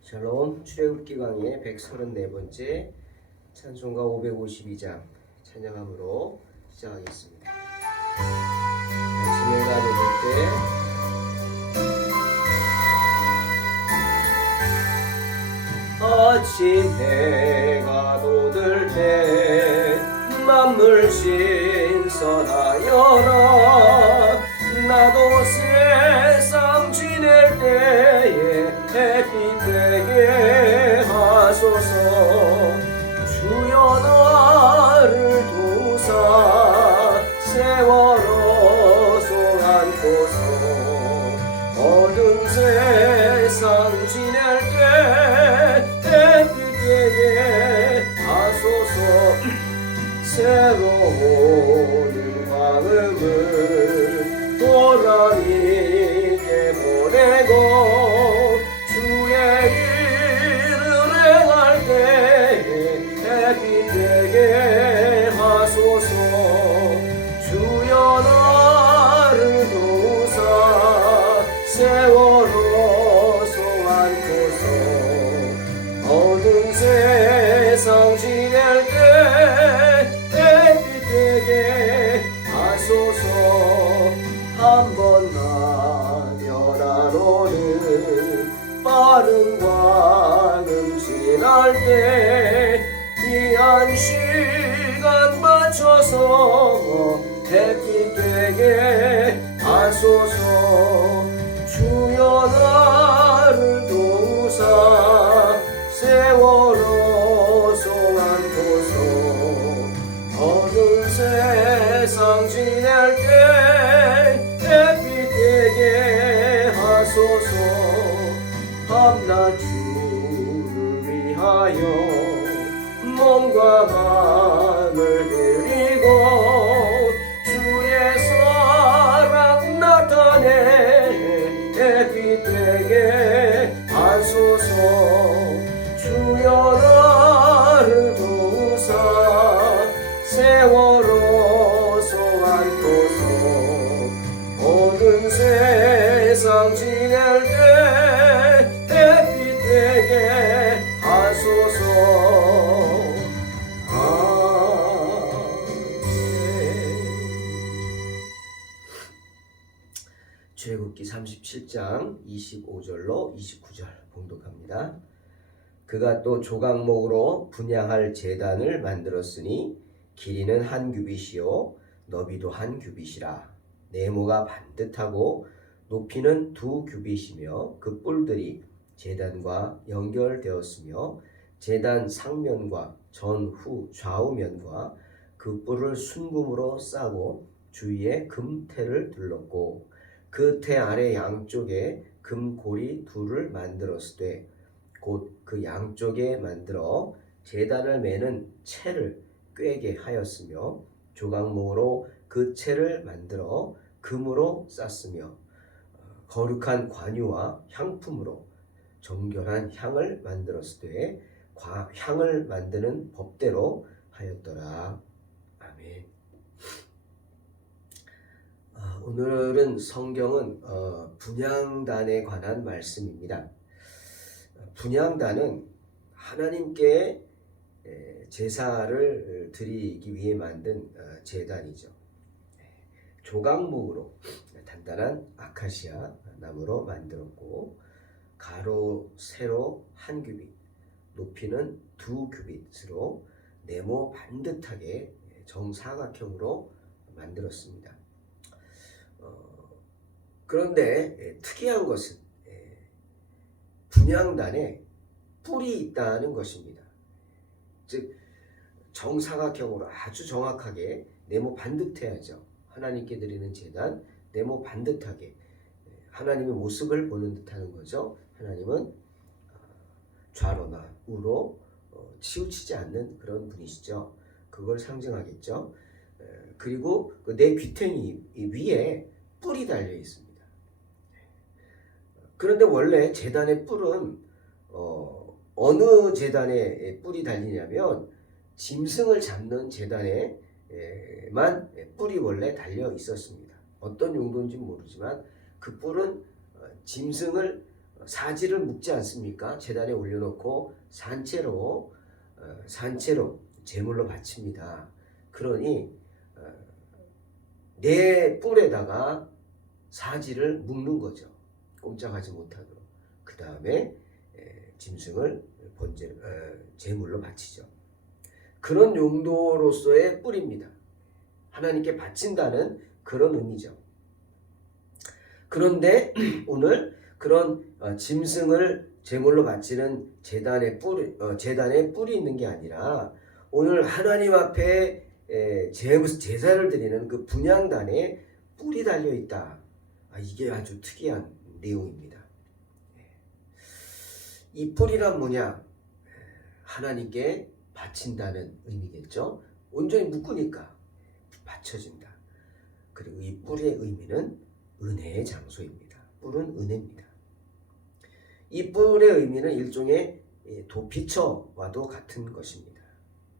샬롬, 출애굽기 강의 134번째 찬송가 552장 찬양함으로 시작하겠습니다. 아침에 해가 돋을 때 만물 신선하여라. 나도 세상 지낼 때에 햇빛 되게 하소서. 주여 나를 도우사 세월호 소안고서 어두운 세상 지낼 때 햇빛 되게 하소서. 새로운 광음을 도라니께 보내고 주의 일을 행할 때 햇빛 되게 하소서. 주여 나를 도우사 세월호 소안고서 어두운 세상 지낼 때 햇빛 되게 하소서. 한번 나면하로는 빠른 광음 지날 때 귀한 시간 맞춰서 햇빛 되게 하소서. 주여 나를 도우사 세월호 소안고서 어두운 세상 지낼 때 햇빛 되게 하소서. 밤낮 주를 위하여 몸과 마음을 드리고 주의 사랑 나타내 햇빛 되게 하소서. 주여 나를 도우사 세월호 소안고서 어두운 세상 지낼 때 햇빛 되게 하소서. 출애굽기 37장 25절로 29절 봉독합니다. 그가 또 조각목으로 분향할 제단을 만들었으니 길이는 한 규빗이요 너비도 한 규빗이라. 네모가 반듯하고 높이는 2규빗이며 그 뿔들이 제단과 연결되었으며 제단 상면과 전후 좌우면과 그 뿔을 순금으로 싸고 주위에 금테를 둘렀고 그 테 아래 양쪽에 금고리 둘을 만들었으되 곧 그 양쪽에 만들어 제단을 매는 채를 꿰게 하였으며 조각목으로 그 채를 만들어 금으로 쌌으며 거룩한 관유와 향품으로 정결한 향을 만들었으되 향을 만드는 법대로 하였더라. 아멘. 오늘은 성경은 분향단에 관한 말씀입니다. 분향단은 하나님께 제사를 드리기 위해 만든 제단이죠. 조각목으로 단단한 아카시아 나무로 만들었고 가로 세로 한 규빗, 높이는 2규빗으로 네모 반듯하게 정사각형으로 만들었습니다. 그런데 특이한 것은 분향단에 뿔이 있다는 것입니다. 즉 정사각형으로 아주 정확하게 네모 반듯해야죠. 하나님께 드리는 제단 네모 반듯하게 하나님의 모습을 보는 듯하는 거죠. 하나님은 좌로나 우로 치우치지 않는 그런 분이시죠. 그걸 상징하겠죠. 그리고 내 귀퉁이 위에 뿔이 달려 있습니다. 그런데 원래 제단의 뿔은 어느 제단에 뿔이 달리냐면 짐승을 잡는 제단에만 뿔이 원래 달려 있었습니다. 어떤 용도인지 모르지만 그 뿔은 짐승을 사지를 묶지 않습니까? 제단에 올려놓고 산채로 제물로 바칩니다. 그러니 내 뿔에다가 사지를 묶는 거죠. 꼼짝하지 못하도록. 그 다음에 짐승을 제물로 바치죠. 그런 용도로서의 뿔입니다. 하나님께 바친다는 그런 의미죠. 그런데 오늘 그런 짐승을 제물로 바치는 제단에 뿔이 있는 게 아니라 오늘 하나님 앞에 제사를 드리는 그 분향단에 뿔이 달려 있다. 이게 아주 특이한 내용입니다. 이 뿔이란 뭐냐? 하나님께 바친다는 의미겠죠. 온전히 묶으니까 바쳐진다. 그리고 이 뿔의 의미는 은혜의 장소입니다. 뿔은 은혜입니다. 이 뿔의 의미는 일종의 도피처와도 같은 것입니다.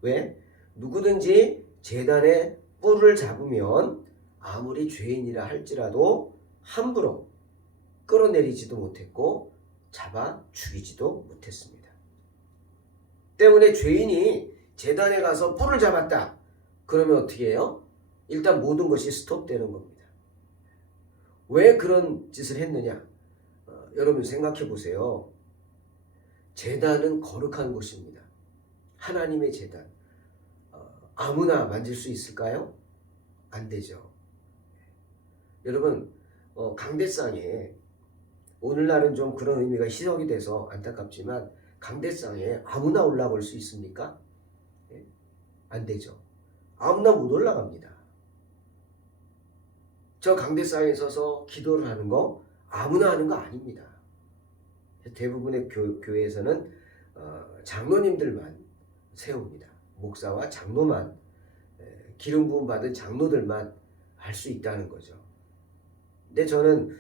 왜? 누구든지 제단에 뿔을 잡으면 아무리 죄인이라 할지라도 함부로 끌어내리지도 못했고 잡아 죽이지도 못했습니다. 때문에 죄인이 제단에 가서 뿔을 잡았다. 그러면 어떻게 해요? 일단 모든 것이 스톱되는 겁니다. 왜 그런 짓을 했느냐? 여러분 생각해 보세요. 제단은 거룩한 곳입니다. 하나님의 제단. 아무나 만질 수 있을까요? 안 되죠. 여러분 강대상에 오늘날은 좀 그런 의미가 희석이 돼서 안타깝지만 강대상에 아무나 올라올 수 있습니까? 안 되죠. 아무나 못 올라갑니다. 저 강대상에 서서 기도를 하는 거 아무나 하는 거 아닙니다. 대부분의 교회에서는 장로님들만 세웁니다. 목사와 장로만, 기름 부음 받은 장로들만 할 수 있다는 거죠. 근데 저는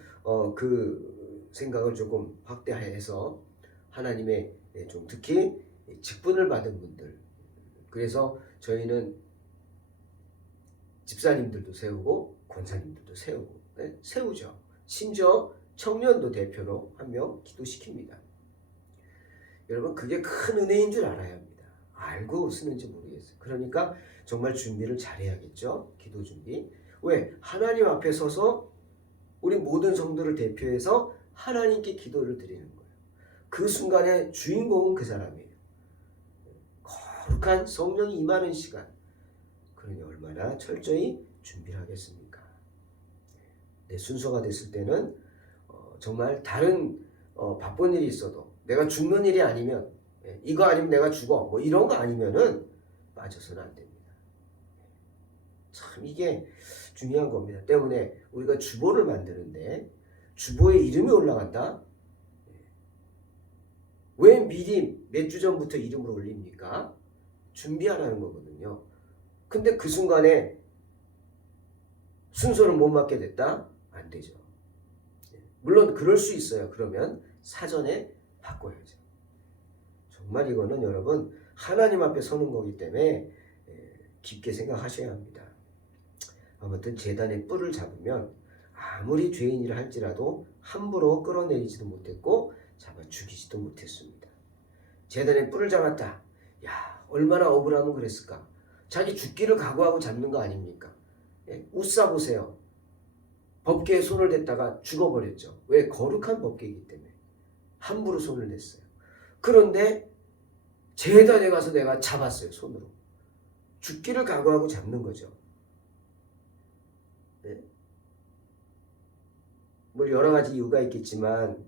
그 생각을 조금 확대해서 하나님의 좀 특히 직분을 받은 분들, 그래서 저희는 집사님들도 세우고 권사님들도 세우고 세우죠. 심지어 청년도 대표로 한 명 기도시킵니다. 여러분 그게 큰 은혜인 줄 알아야 합니다. 알고 쓰는지 모르겠어요. 그러니까 정말 준비를 잘해야겠죠. 기도 준비. 왜? 하나님 앞에 서서 우리 모든 성도를 대표해서 하나님께 기도를 드리는 거예요. 그 순간에 주인공은 그 사람이에요. 거룩한 성령이 임하는 시간. 그러니 얼마나 철저히 준비를 하겠습니까? 내 순서가 됐을 때는 정말 다른 바쁜 일이 있어도 내가 죽는 일이 아니면 이거 아니면 내가 죽어 뭐 이런 거 아니면은 빠져서는 안 됩니다. 참 이게 중요한 겁니다. 때문에 우리가 주보를 만드는데 주보에 이름이 올라간다? 왜 미리 몇 주 전부터 이름을 올립니까? 준비하라는 거거든요. 근데 그 순간에 순서를 못 맡게 됐다? 안 되죠. 물론 그럴 수 있어요. 그러면 사전에 바꿔야죠. 정말 이거는 여러분 하나님 앞에 서는 거기 때문에 깊게 생각하셔야 합니다. 아무튼 제단의 뿔을 잡으면 아무리 죄인이라 할지라도 함부로 끌어내리지도 못했고 잡아 죽이지도 못했습니다. 제단의 뿔을 잡았다. 야, 얼마나 억울하면 그랬을까. 자기 죽기를 각오하고 잡는 거 아닙니까? 웃사 보세요. 법궤에 손을 댔다가 죽어버렸죠. 왜? 거룩한 법궤이기 때문에 함부로 손을 댔어요. 그런데 제단에 가서 내가 잡았어요. 손으로. 죽기를 각오하고 잡는 거죠. 뭐 여러 가지 이유가 있겠지만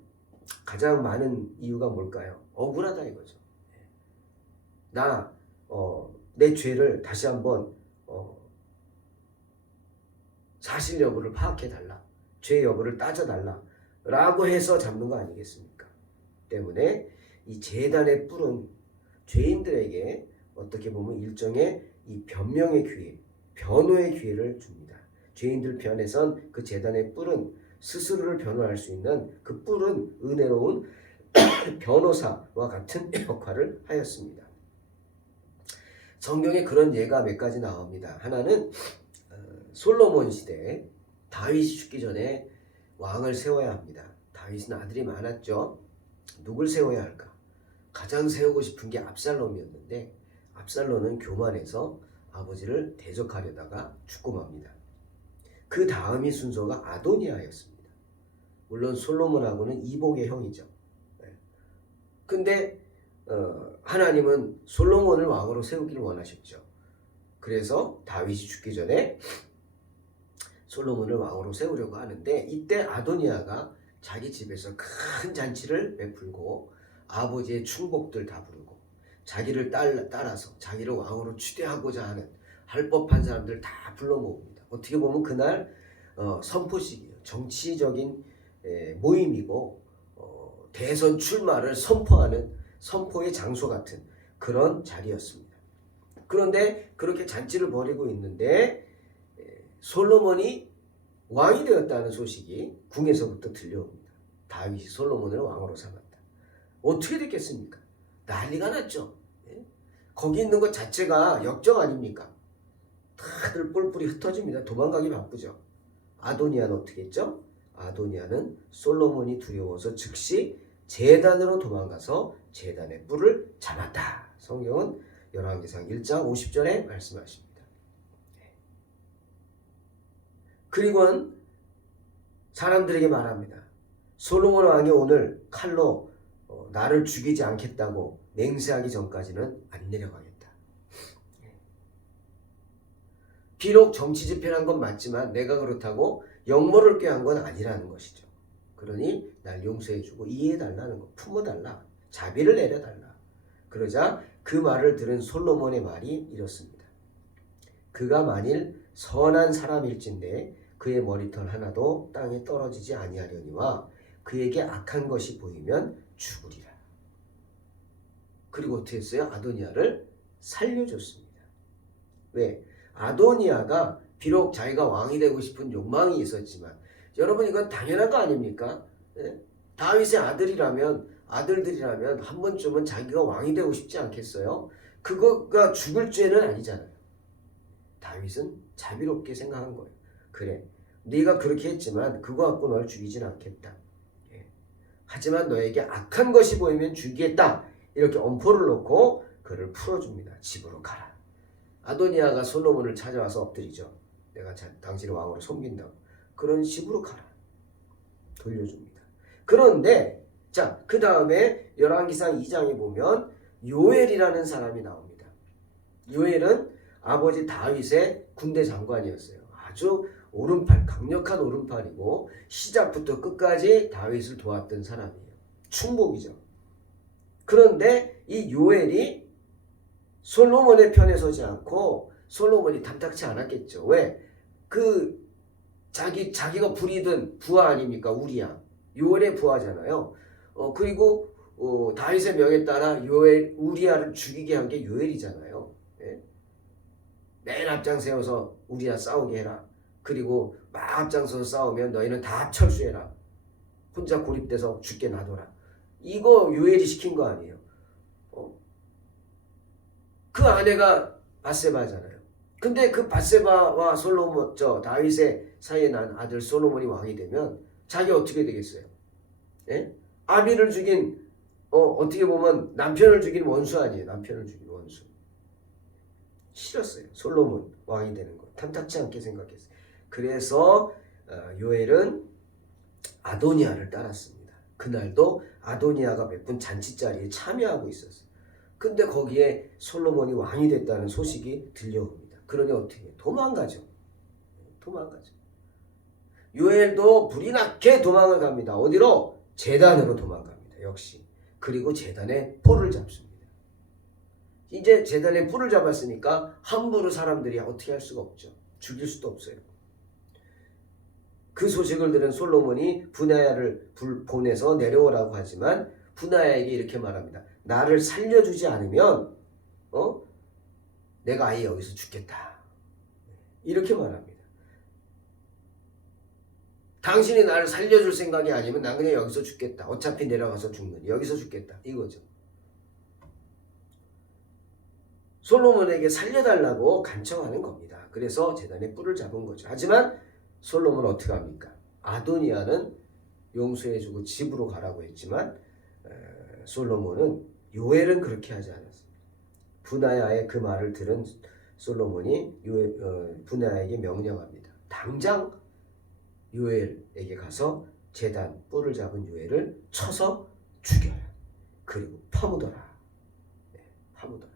가장 많은 이유가 뭘까요? 억울하다 이거죠. 내 죄를 다시 한번 사실 여부를 파악해달라. 죄 여부를 따져달라. 라고 해서 잡는 거 아니겠습니까? 때문에 이 제단의 뿔은 죄인들에게 어떻게 보면 일종의 이 변명의 기회, 변호의 기회를 줍니다. 죄인들 편에선 그 제단의 뿔은 스스로를 변호할 수 있는 그 뿔은 은혜로운 변호사와 같은 역할을 하였습니다. 성경에 그런 예가 몇 가지 나옵니다. 하나는 솔로몬 시대 다윗이 죽기 전에 왕을 세워야 합니다. 다윗은 아들이 많았죠. 누굴 세워야 할까? 가장 세우고 싶은 게 압살롬이었는데 압살롬은 교만해서 아버지를 대적하려다가 죽고 맙니다. 그 다음이 순서가 아도니아였습니다. 물론 솔로몬하고는 이복의 형이죠. 근데 하나님은 솔로몬을 왕으로 세우기를 원하셨죠. 그래서 다윗이 죽기 전에 솔로몬을 왕으로 세우려고 하는데 이때 아도니아가 자기 집에서 큰 잔치를 베풀고 아버지의 충복들 다 부르고 자기를 따라서 자기를 왕으로 추대하고자 하는 할 법한 사람들 다 불러 모읍니다. 어떻게 보면 그날 선포식이에요. 정치적인 모임이고 대선 출마를 선포하는 선포의 장소 같은 그런 자리였습니다. 그런데 그렇게 잔치를 벌이고 있는데 솔로몬이 왕이 되었다는 소식이 궁에서부터 들려옵니다. 다윗이 솔로몬을 왕으로 삼았다. 어떻게 됐겠습니까? 난리가 났죠. 거기 있는 것 자체가 역적 아닙니까? 다들 뿔뿔이 흩어집니다. 도망가기 바쁘죠. 아도니아는 어떻게 했죠? 아도니아는 솔로몬이 두려워서 즉시 제단으로 도망가서 제단의 뿔을 잡았다. 성경은 열왕기상 1장 50절에 말씀하십니다. 그리고는 사람들에게 말합니다. 솔로몬 왕이 오늘 칼로 나를 죽이지 않겠다고 맹세하기 전까지는 안 내려가겠다. 비록 정치 집회를 한 건 맞지만 내가 그렇다고 역모를 꾀한 건 아니라는 것이죠. 그러니 날 용서해주고 이해해달라는 거, 품어달라, 자비를 내려달라. 그러자 그 말을 들은 솔로몬의 말이 이렇습니다. 그가 만일 선한 사람일진데 그의 머리털 하나도 땅에 떨어지지 아니하려니와 그에게 악한 것이 보이면 죽으리라. 그리고 어떻게 했어요? 아도니아를 살려줬습니다. 왜? 아도니아가 비록 자기가 왕이 되고 싶은 욕망이 있었지만 여러분 이건 당연한 거 아닙니까? 다윗의 아들들이라면 한 번쯤은 자기가 왕이 되고 싶지 않겠어요? 그거가 죽을 죄는 아니잖아요. 다윗은 자비롭게 생각한 거예요. 그래, 네가 그렇게 했지만 그거 갖고 널 죽이진 않겠다. 하지만 너에게 악한 것이 보이면 죽이겠다. 이렇게 엄포를 놓고 그를 풀어줍니다. 집으로 가라. 아도니아가 솔로몬을 찾아와서 엎드리죠. 내가 당신을 왕으로 섬긴다고. 그런 집으로 가라. 돌려줍니다. 그런데 자, 그 다음에 열왕기상 2장에 보면 요엘이라는 사람이 나옵니다. 요엘은 아버지 다윗의 군대 장관이었어요. 아주 강력한 오른팔이고 시작부터 끝까지 다윗을 도왔던 사람이에요. 충복이죠. 그런데 이 요엘이 솔로몬의 편에 서지 않고 솔로몬이 탐탁치 않았겠죠. 왜? 자기가 부리던 부하 아닙니까? 우리야. 요엘의 부하잖아요. 그리고 다윗의 명에 따라 우리야를 죽이게 한 게 요엘이잖아요. 예? 맨 앞장 세워서 우리야 싸우게 해라. 그리고 막 앞장서서 싸우면 너희는 다 철수해라. 혼자 고립돼서 죽게 놔둬라. 이거 요엘이 시킨 거 아니에요. 그 아내가 밧세바잖아요. 근데 그 밧세바와 다윗의 사이에 난 아들 솔로몬이 왕이 되면 자기 어떻게 되겠어요? 예? 아비를 죽인 어떻게 보면 남편을 죽인 원수 아니에요. 남편을 죽인 원수. 싫었어요. 솔로몬 왕이 되는 거. 탐탁치 않게 생각했어요. 그래서 요엘은 아도니아를 따랐습니다. 그날도 아도니아가 베푼 잔치자리에 참여하고 있었어요. 근데 거기에 솔로몬이 왕이 됐다는 소식이 들려옵니다. 그러니 어떻게 해요? 도망가죠. 요엘도 불이 나게 도망을 갑니다. 어디로? 제단으로 도망갑니다. 역시. 그리고 제단에 뿔을 잡습니다. 이제 제단에 뿔을 잡았으니까 함부로 사람들이 어떻게 할 수가 없죠. 죽일 수도 없어요. 그 소식을 들은 솔로몬이 분하야를 보내서 내려오라고 하지만 분하야에게 이렇게 말합니다. 나를 살려주지 않으면 내가 아예 여기서 죽겠다. 이렇게 말합니다. 당신이 나를 살려줄 생각이 아니면 난 그냥 여기서 죽겠다. 어차피 내려가서 죽는 여기서 죽겠다. 이거죠. 솔로몬에게 살려달라고 간청하는 겁니다. 그래서 제단에 뿔을 잡은 거죠. 하지만 솔로몬은 어떻게 합니까? 아도니아는 용서해주고 집으로 가라고 했지만 솔로몬은 요엘은 그렇게 하지 않았어요. 분하야의 그 말을 들은 솔로몬이 분하야에게 명령합니다. 당장 요엘에게 가서 제단 뿔을 잡은 요엘을 쳐서 죽여라. 그리고 파묻어라. 파묻어라.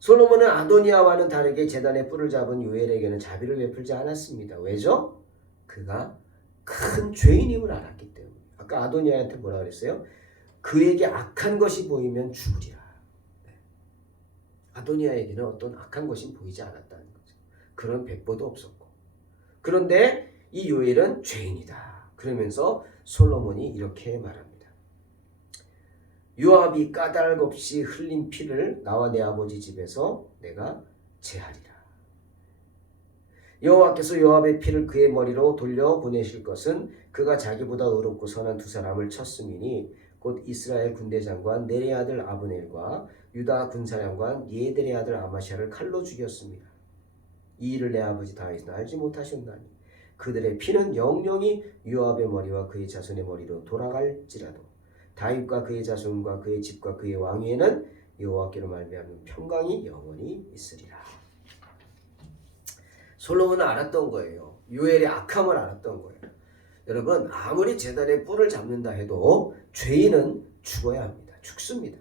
솔로몬은 아도니아와는 다르게 제단의 뿔을 잡은 요엘에게는 자비를 베풀지 않았습니다. 왜죠? 그가 큰 죄인임을 알았기 때문에. 아까 아도니아한테 뭐라 그랬어요? 그에게 악한 것이 보이면 죽으리라. 아도니아에게는 어떤 악한 것이 보이지 않았다는 거죠. 그런 백보도 없었고. 그런데 이 요엘은 죄인이다. 그러면서 솔로몬이 이렇게 말합니다. 요압이 까닭 없이 흘린 피를 나와 내 아버지 집에서 내가 제하리라. 여호와께서 요압의 피를 그의 머리로 돌려 보내실 것은 그가 자기보다 의롭고 선한 두 사람을 쳤음이니 곧 이스라엘 군대 장관 네리의 아들 아브넬과 유다 군사령관 예델의 아들 아마샤를 칼로 죽였습니다. 이 일을 내 아버지 다윗은 알지 못하셨나니 그들의 피는 영영이 요압의 머리와 그의 자손의 머리로 돌아갈지라도 다윗과 그의 자손과 그의 집과 그의 왕위에는 여호와께로 말미암는 평강이 영원히 있으리라. 솔로몬은 알았던 거예요. 요엘의 악함을 알았던 거예요. 여러분, 아무리 제단에 뿔을 잡는다 해도 죄인은 죽어야 합니다. 죽습니다.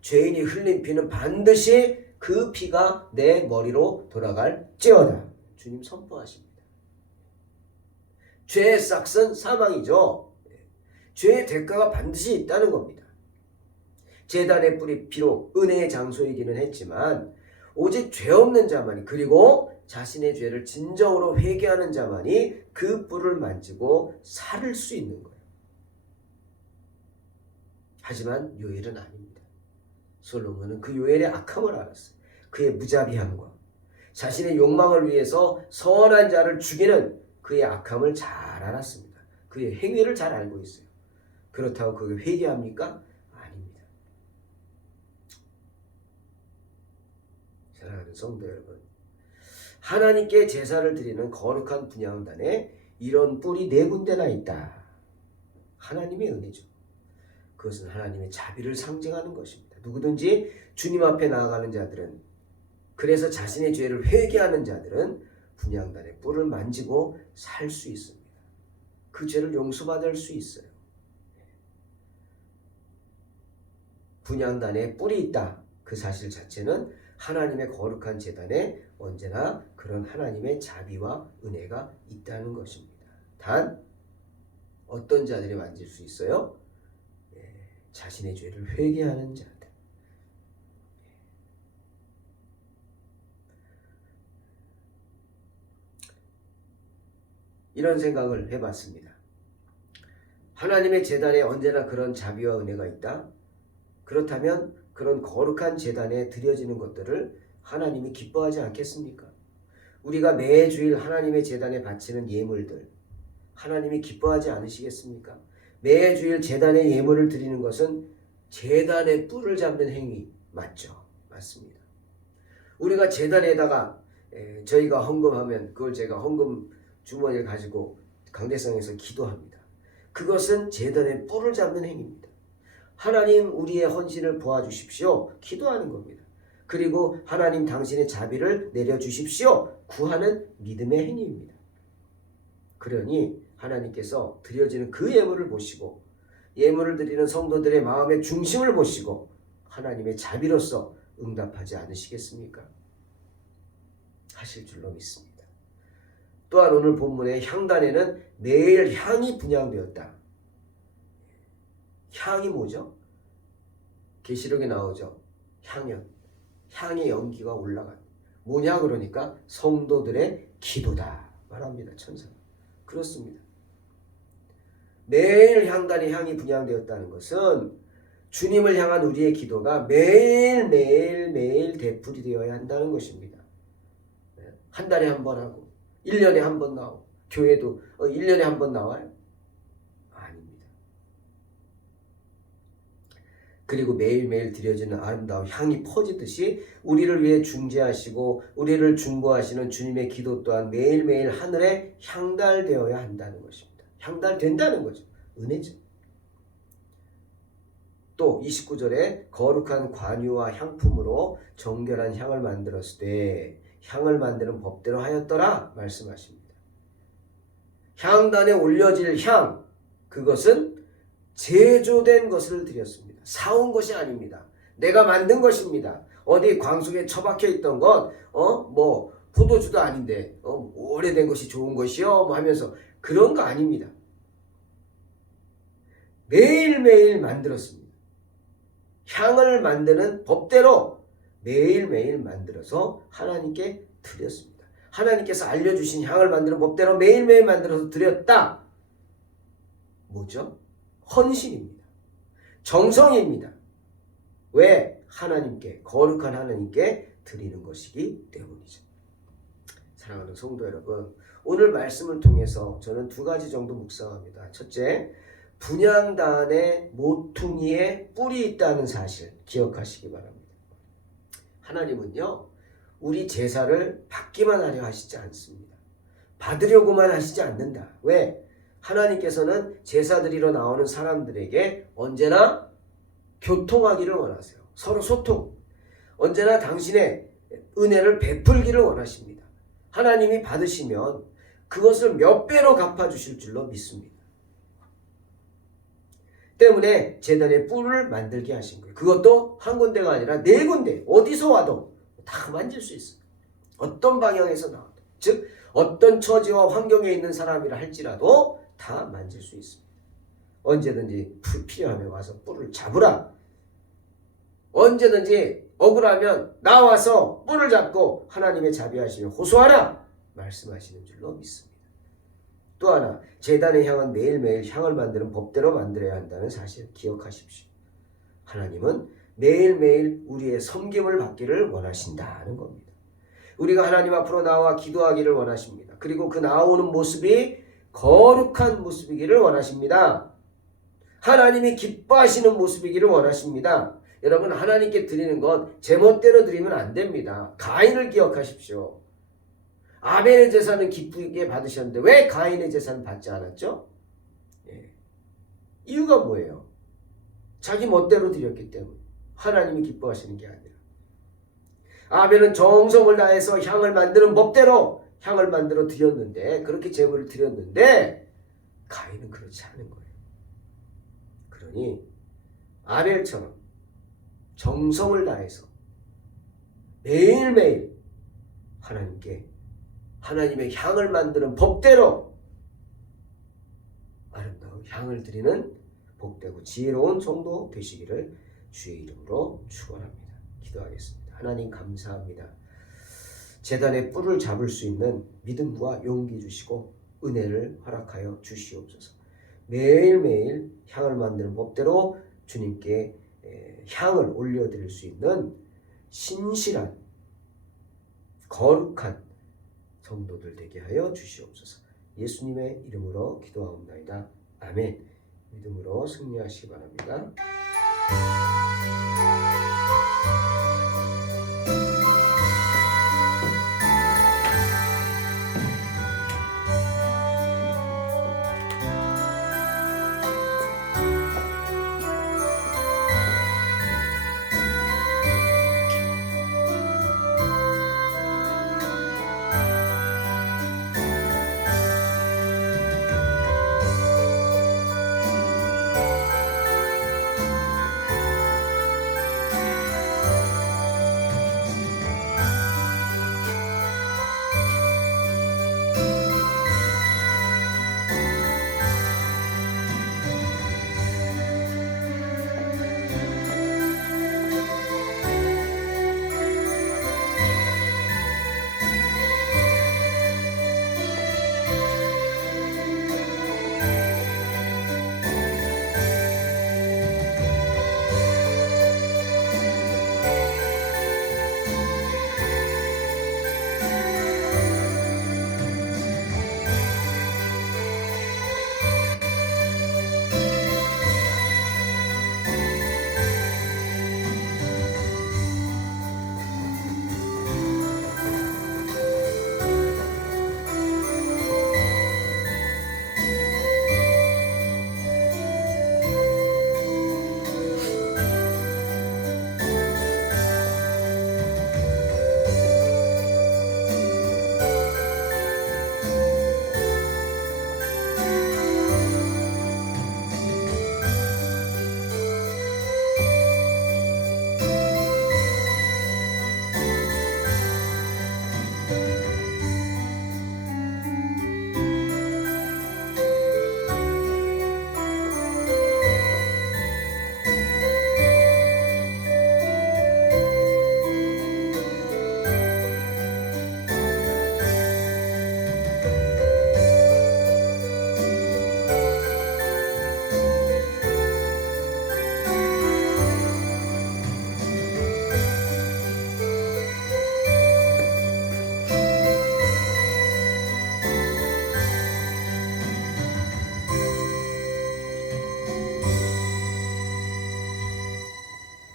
죄인이 흘린 피는 반드시 그 피가 내 머리로 돌아갈지어다. 주님 선포하십니다. 죄의 삭은 사망이죠. 죄의 대가가 반드시 있다는 겁니다. 제단의 뿔이 비록 은혜의 장소이기는 했지만 오직 죄 없는 자만이, 그리고 자신의 죄를 진정으로 회개하는 자만이 그 뿔을 만지고 살을 수 있는 거예요. 하지만 요엘은 아닙니다. 솔로몬은 그 요엘의 악함을 알았어요. 그의 무자비함과 자신의 욕망을 위해서 선한 자를 죽이는 그의 악함을 잘 알았습니다. 그의 행위를 잘 알고 있어요. 그렇다고 그게 회개합니까? 아닙니다. 사랑하는 성도 여러분, 하나님께 제사를 드리는 거룩한 분향단에 이런 뿔이 4군데나 있다. 하나님의 은혜죠. 그것은 하나님의 자비를 상징하는 것입니다. 누구든지 주님 앞에 나아가는 자들은, 그래서 자신의 죄를 회개하는 자들은 분향단의 뿔을 만지고 살 수 있습니다. 그 죄를 용서받을 수 있어요. 분향단에 뿔이 있다. 그 사실 자체는 하나님의 거룩한 제단에 언제나 그런 하나님의 자비와 은혜가 있다는 것입니다. 단 어떤 자들이 만질 수 있어요? 자신의 죄를 회개하는 자들. 이런 생각을 해봤습니다. 하나님의 제단에 언제나 그런 자비와 은혜가 있다? 그렇다면 그런 거룩한 제단에 드려지는 것들을 하나님이 기뻐하지 않겠습니까? 우리가 매주일 하나님의 제단에 바치는 예물들, 하나님이 기뻐하지 않으시겠습니까? 매주일 제단에 예물을 드리는 것은 제단의 뿔을 잡는 행위 맞죠? 맞습니다. 우리가 제단에다가 저희가 헌금하면 그걸 제가 헌금 주머니를 가지고 강대상에서 기도합니다. 그것은 제단의 뿔을 잡는 행위입니다. 하나님 우리의 헌신을 보아주십시오. 기도하는 겁니다. 그리고 하나님 당신의 자비를 내려주십시오. 구하는 믿음의 행위입니다. 그러니 하나님께서 드려지는 그 예물을 보시고 예물을 드리는 성도들의 마음의 중심을 보시고 하나님의 자비로서 응답하지 않으시겠습니까? 하실 줄로 믿습니다. 또한 오늘 본문의 향단에는 매일 향이 분향되었다. 향이 뭐죠? 계시록에 나오죠. 향연. 향의 연기가 올라간. 뭐냐 그러니까 성도들의 기도다 말합니다. 천사가. 그렇습니다. 매일 향단에 향이 분향되었다는 것은 주님을 향한 우리의 기도가 매일 되풀이 되어야 한다는 것입니다. 한 달에 한 번 하고 1년에 한 번 나오고 교회도 1년에 한 번 나와요? 아닙니다. 그리고 매일매일 드려지는 아름다운 향이 퍼지듯이 우리를 위해 중재하시고 우리를 중보하시는 주님의 기도 또한 매일매일 하늘에 향달되어야 한다는 것입니다. 향달된다는 거죠. 은혜죠. 또 29절에 거룩한 관유와 향품으로 정결한 향을 만들었을 때 향을 만드는 법대로 하였더라 말씀하십니다. 향단에 올려질 향, 그것은 제조된 것을 드렸습니다. 사온 것이 아닙니다. 내가 만든 것입니다. 어디 광속에 처박혀 있던 것, 뭐 포도주도 아닌데 오래된 것이 좋은 것이요 뭐 하면서 그런 거 아닙니다. 매일매일 만들었습니다. 향을 만드는 법대로 매일매일 만들어서 하나님께 드렸습니다. 하나님께서 알려주신 향을 만드는 법대로 매일매일 만들어서 드렸다. 뭐죠? 헌신입니다. 정성입니다. 왜? 하나님께, 거룩한 하나님께 드리는 것이기 때문이죠. 사랑하는 성도 여러분, 오늘 말씀을 통해서 저는 두 가지 정도 묵상합니다. 첫째, 분향단의 모퉁이에 뿔이 있다는 사실 기억하시기 바랍니다. 하나님은요, 우리 제사를 받기만 하려 하시지 않습니다. 받으려고만 하시지 않는다. 왜? 하나님께서는 제사 드리러 나오는 사람들에게 언제나 교통하기를 원하세요. 서로 소통. 언제나 당신의 은혜를 베풀기를 원하십니다. 하나님이 받으시면 그것을 몇 배로 갚아주실 줄로 믿습니다. 때문에 제단에 뿔을 만들게 하신 거예요. 그것도 한 군데가 아니라 네 군데, 어디서 와도 다 만질 수 있어요. 어떤 방향에서 나와도, 즉 어떤 처지와 환경에 있는 사람이라 할지라도 다 만질 수 있습니다. 언제든지 필요하면 와서 뿔을 잡으라. 언제든지 억울하면 나와서 뿔을 잡고 하나님의 자비하심에 호소하라 말씀하시는 줄로 믿습니다. 또 하나, 제단의 향은 매일매일 향을 만드는 법대로 만들어야 한다는 사실 기억하십시오. 하나님은 매일매일 우리의 섬김을 받기를 원하신다는 겁니다. 우리가 하나님 앞으로 나와 기도하기를 원하십니다. 그리고 그 나오는 모습이 거룩한 모습이기를 원하십니다. 하나님이 기뻐하시는 모습이기를 원하십니다. 여러분, 하나님께 드리는 것 제멋대로 드리면 안 됩니다. 가인을 기억하십시오. 아벨의 제사는 기쁘게 받으셨는데 왜 가인의 제사는 받지 않았죠? 이유가 뭐예요? 자기 멋대로 드렸기 때문에. 하나님이 기뻐하시는 게 아니라. 아벨은 정성을 다해서 향을 만드는 법대로 향을 만들어 드렸는데, 그렇게 제물을 드렸는데 가인은 그렇지 않은 거예요. 그러니 아벨처럼 정성을 다해서 매일매일 하나님께 하나님의 향을 만드는 법대로 아름다운 향을 드리는 복되고 지혜로운 성도 되시기를 주의 이름으로 축원합니다. 기도하겠습니다. 하나님 감사합니다. 제단의 뿔을 잡을 수 있는 믿음과 용기 주시고 은혜를 허락하여 주시옵소서. 매일매일 향을 만드는 법대로 주님께 향을 올려드릴 수 있는 신실한 거룩한 성도들 되게 하여 주시옵소서. 예수님의 이름으로 기도하옵나이다. 아멘. 믿음으로 승리하시기 바랍니다.